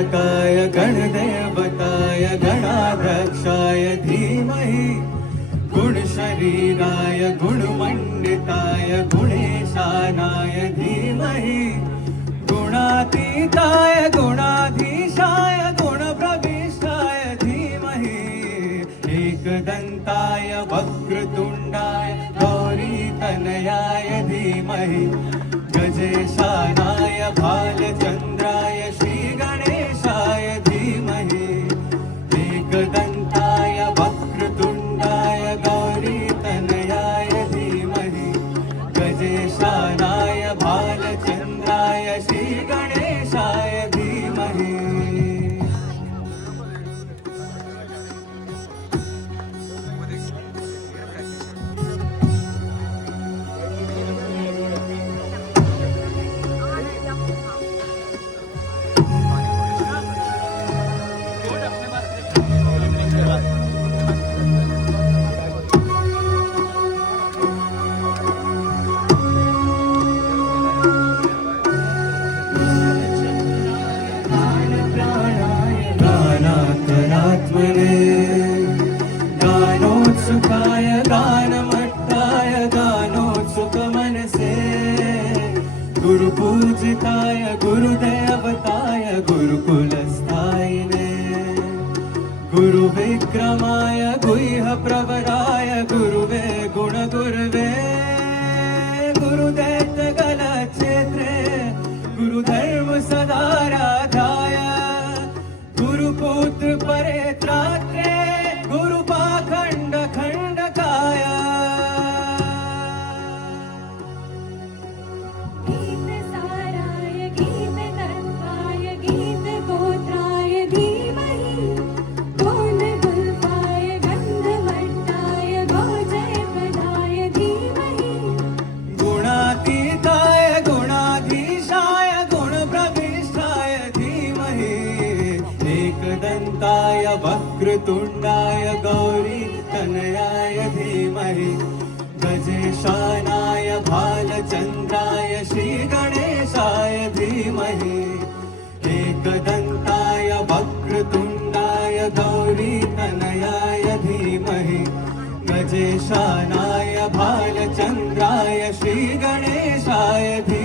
गणनायकाय गणदेवताय गणाध्यक्षाय धीमहि गुणशरीराय गुणमण्डिताय गुणेशानाय धीमहि गुणातीताय गुणाधीशाय गुणप्रविष्टाय धीमहि एकदन्ताय वक्रतुण्डाय गौरीतनयाय धीमहि गजेशानाय भालचन्द्राय श्रीगणेशाय धीमहि एकदन्ताय वक्रतुण्डाय गौरीतनयाय धीमहि गजेशानाय भालचन्द्राय श्रीगणेशाय धीमहि गानोत्सुकाय गानमट्टाय गानोत्सुकमनसे गुरुपूजिताय गुरुदेवताय गुरुकुलस्थायिने गुरुविक्रमाय गुह्यप्रवराय गुरुवे गुणगुरुवे गुरुदैत्यगलक्षेत्रे गुरुधर्मसदाराधाय गुरुपुत्र परेत्रात्रे गुरुपाखण्ड खण्डकाय गीतसाराय गीततत्त्वाय गीतगोत्राय धीमहि गौणगुल्फाय गन्धवट्टाय गौजयप्रदाय धीमहि गुणातीताय गुणाधीशाय गुणप्रविष्टाय धीमहि एकदन्ताय वक्रतुण्डाय गौरीतनयाय धीमहि गजेशानाय भालचन्द्राय श्रीगणेशाय धीमहि एकदन्ताय वक्रतुण्डाय गौरीतनयाय धीमहि गजेशानाय भालचन्द्राय श्रीगणेशाय धीमहि